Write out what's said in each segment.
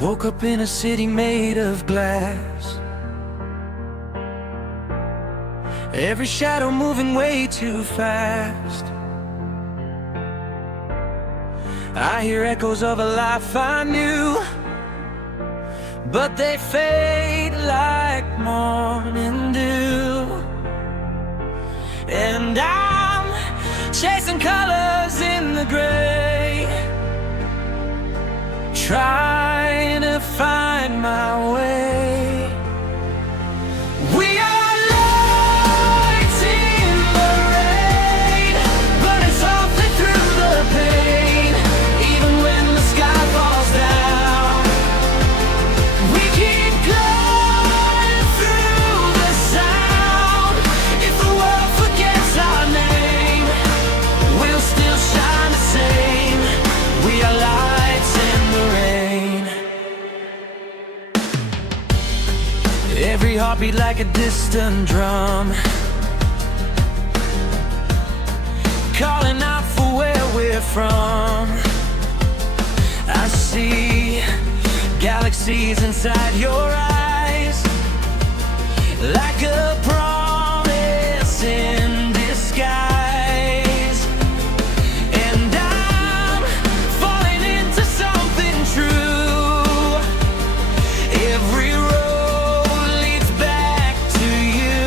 Woke up in a city made of glass, every shadow moving way too fast. I hear echoes of a life I knew, but they fade like morning dew. And I'm chasing colors in the gray, trying to find my way. We are lights in the rain, burning softly through the pain. Even when the sky falls down, we keep glowing through the sound. If the world forgets our name, we'll still shine the same. We are lights in the rain. Every heartbeat like a distant drum, calling out for where we're from. I see galaxies inside your eyes, like a promise in disguise. And I'm falling into something true. Every road leads back to you.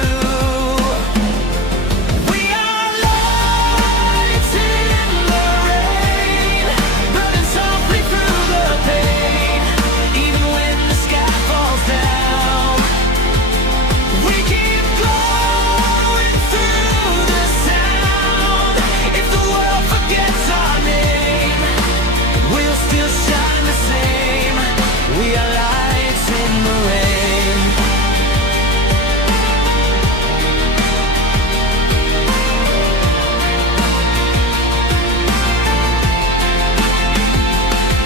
We are lights in the rain, burning softly through the pain. Even when the sky falls down, we keep glowing through the sound. If the world forgets our name, we'll still shine the same. We are lights in the rain.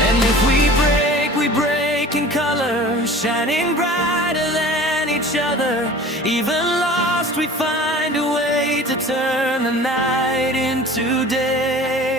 And if we break in color, shining brighter than each other. Even lost, we find a way to turn the night into day.